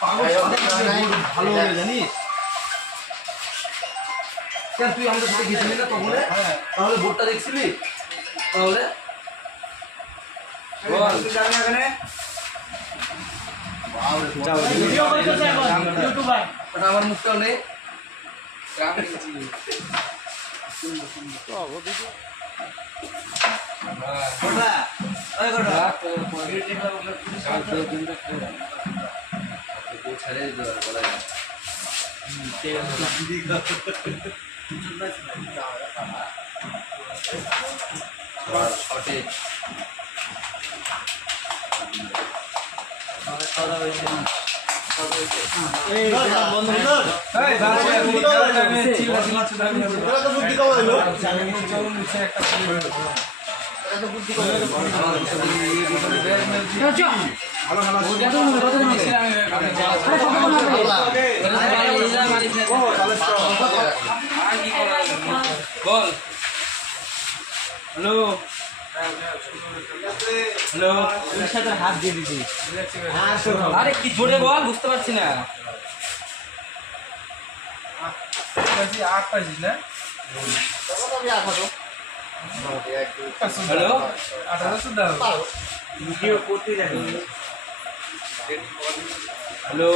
ভালো হবে জানিস কেন তুই আমাদের সাথে গেছিলি না তখন তাহলে বোর্ডটা দেখছিলি তাহলে আমার মুখটাও নেই বল হ্যালো হ্যালো ওর সাথে হাত দিয়ে দিবি আরে কি জোরে বল বুঝতে পারছি না হ্যালো ভিডিও করতে জানি হ্যালো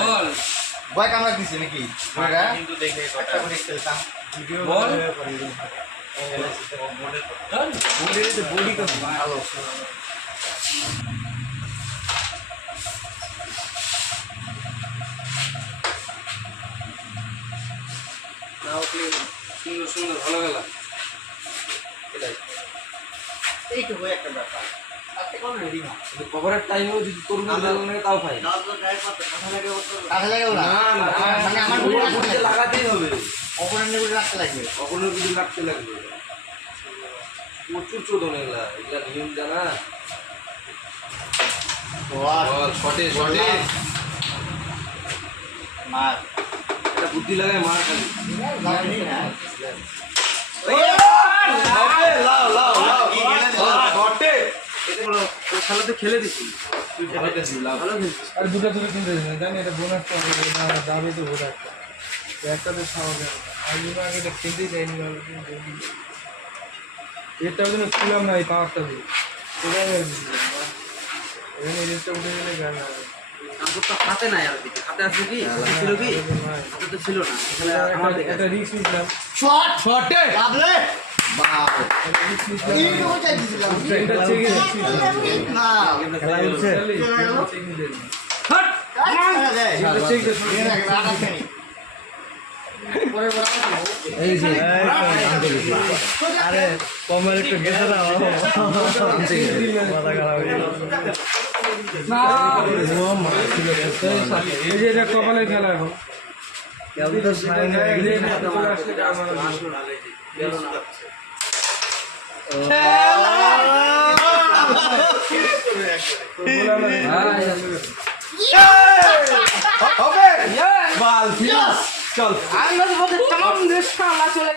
বল ভয় কামড়া দিছে নাকি কিন্তু দেখে একটা করে খেলতাম ভিডিও বল বডি তো ভালো সুন্দর সুন্দর ভালো গেলা এইটুকু একটা ব্যাপার আপনি কোন রেডি না কভারের টাইমেও যদি তোর না লাগে তাও পাই কাঁথা লাগে ওরা না মানে আমার বুঝে লাগাতেই হবে অপরাহ্নে করে রাখতে লাগবে কখনো কিছু লাগতে লাগবে প্রচুর চোদন এগুলা এগুলা নিয়ম জানা বল শটে শটে মার এটা বুদ্ধি লাগায় মার খালি জানি না লাও লাও লাও শটে এটা হলো খেলা তো খেলে দিছি তুই ভালো খেলছিস ভালো খেলছিস আর দুটো কিনতে দিন জানি এটা বোনাস না যাবে তো ওটা একটা তো খাওয়াবে আর আগে এটা কিনতেই যায়নি এটার জন্য ছিলাম না এই পাওয়ারটা দিয়ে এখানে জিনিসটা উঠে গেলে গান হবে আমাদের তো হাতে নাই আর দিকে হাতে আছে কি ছিল কি হাতে তো ছিল না এখানে আমার দেখে এটা রিস্ক নিলাম শট শটে লাগলে বাও রিস্ক নিলাম এই ওটাই দিছিলাম এটা চেকে না খেলা হচ্ছে হট এই যে আরে কমের একটু গেছে না মাথা খারাপ হয়ে গেল এই যে এটা কপালের খেলা এখন চল আমি বলতে তাম দেশ কালা চলে